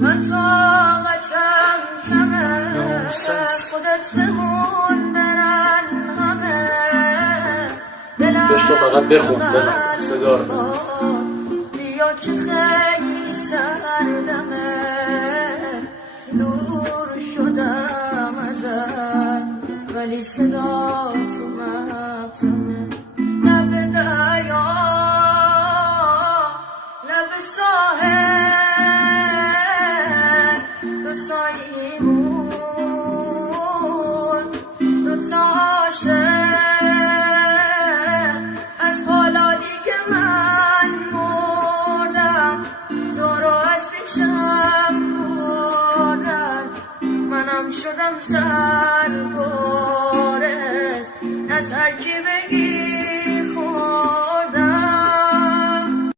من طاقتم کمه خودت بمون برن همه داشت تو فقط بخون صدا رو بیا که خیلی سردمه دور شدم ازت ولی صدا